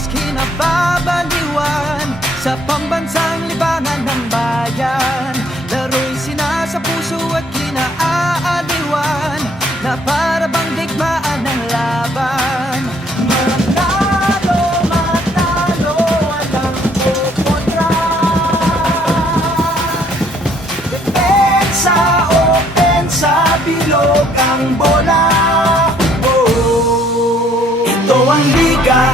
maski nababaliwan sa pambansang libangan ng bayan. Laro'y sinasa puso at kinaaaliwan na para bang digmaan ng laban. Matalo, matalo, walang kukontra. Depensa, opensa, bilog ang bola. Ito ang liga.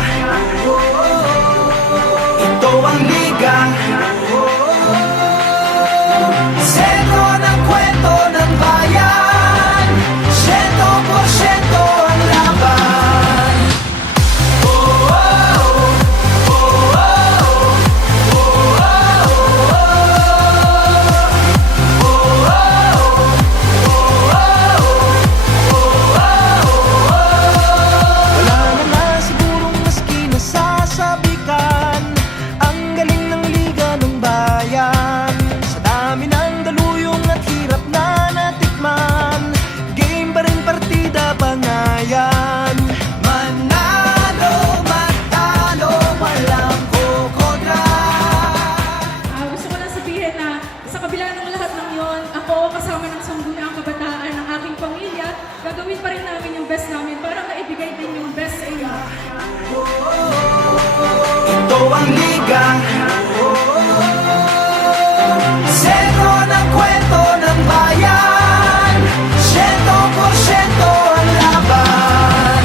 Ito ang liga. Sentro ng kwento ng bayan. 100% ang laban. Wala na nga sigurong maski nasasabikan ang galing ng liga ng bayan. Sa dami ng daluyong at hirap na natikman, game pa rin partida bangayan. Manalo, matalo, walang kukontra. Gusto ko lang sabihin na sa kabila ng lahat ng yon, ako kasama ng Sangguniang Kabataan ng aking pamilya, gagawin pa rin namin yung best namin para maibigay din yung best sa inyo. Ito ang liga. Sentro ng kwento ng bayan. 100% ang laban.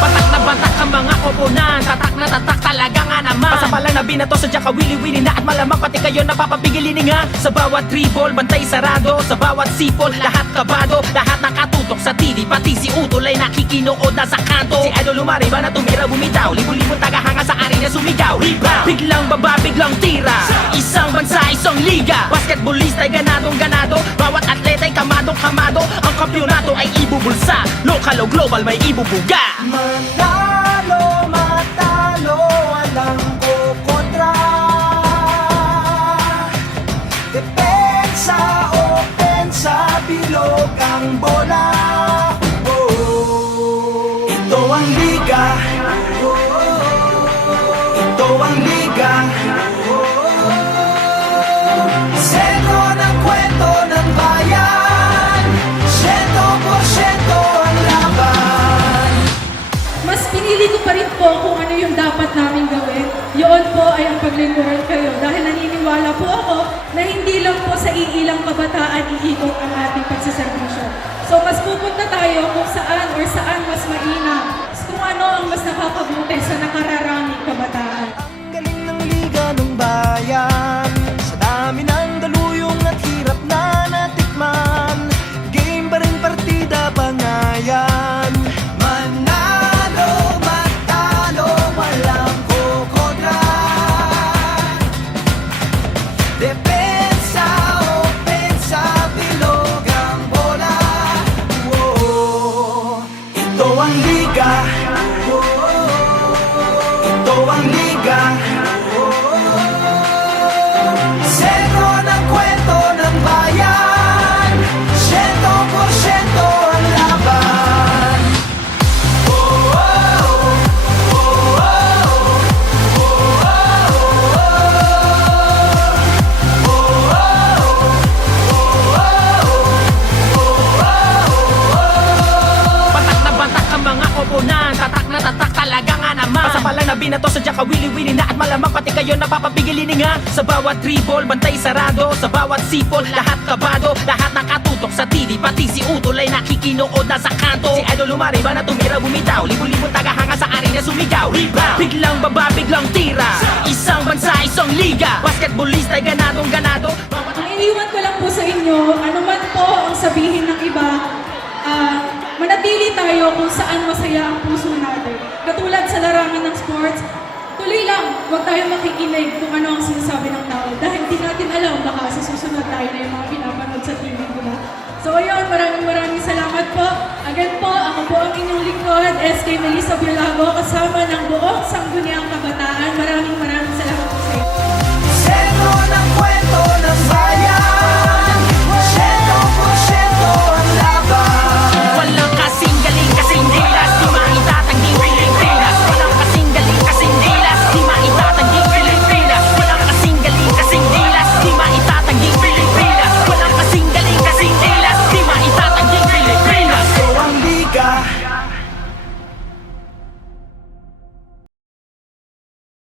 Batak na batak ang mga koponan, tatak na tatak talaga nga naman. Pasapalang na binato sa dyan kawili-wili na at malamang pati kayo napapapigilin nga. Sa bawat dribble, bantay sarado. Sa bawat sipol, lahat kabado. Lahat nakatutok sa TV, pati si Utol ay nakikinood na sa kanto. Si Idol Lumariba na tumira bumitaw, libo-libo tagahanga sa arena sumigaw. Rebound, biglang baba, biglang tira. Isang bansa, isang liga. Basketballista ay ganadong ganado. Bawat atleta ay kamadong kamado. Ang kampyonato ay ibubulsa. Local o global may ibubuga. Manalo, matalo, walang kukontra. Depensa, opensa, bilog ang bola. Ito ang liga. Ito ang liga. Sentro ng kwento ng bayan. 100% ang laban. Mas pinili ko pa rin po kung ano yung dapat namin gawin. Yun po ay ang paglingkuran kayo dahil naniniwala po ako na hindi lang po sa iilang kabataan iikot ang ating pagsaservisyo. So mas pupunta tayo kung saan mas mainam, kung ano ang mas nakakabuti sa nakararaming kabataan. Ang galing ng liga ng bayan. Sa dami ng daluyong at hirap na natikman, game pa rin partida bangayan. Manalo, matalo, walang kukontra. Depensa, opensa, bilog ang bola. Ito ang liga. Ito ang liga. Sentro ng kwento ng bayan. 100% ang laban. Batak na batak ang mga koponan, tatak na tatak talaga nga naman. Pasapalang na binato sa dyan kawili-wili na at malamang pati kayo napapapigilin nga. Sa bawat dribble, bantay sarado. Sa bawat sipol, lahat kabado. Lahat nakatutok sa TV, pati si Utol ay nakikinood na sa kanto. Si Idol Lumariba na tumira bumitaw, libo-libo tagahanga sa arena sumigaw. Rebound, biglang baba, biglang tira. Isang bansa, isang liga. Basketballista ay ganadong ganado. Ang iniwan ko lang po sa inyo, ano man po ang sabihin ng iba, manatili tayo kung saan masaya ang puso natin. Katulad sa larangan ng sports, tuloy lang, huwag tayo makikinig kung ano ang sinasabi ng tao. Dahil di natin alam, baka sa susunod tayo na yung mga pinapanood sa TV, diba? So ayun, maraming salamat po. Again po, ako po ang inyong lingkod, SK Melissa Biolago kasama ng buong Sangguniang Kabataan. Maraming salamat po sa inyo. Sentro ng kwento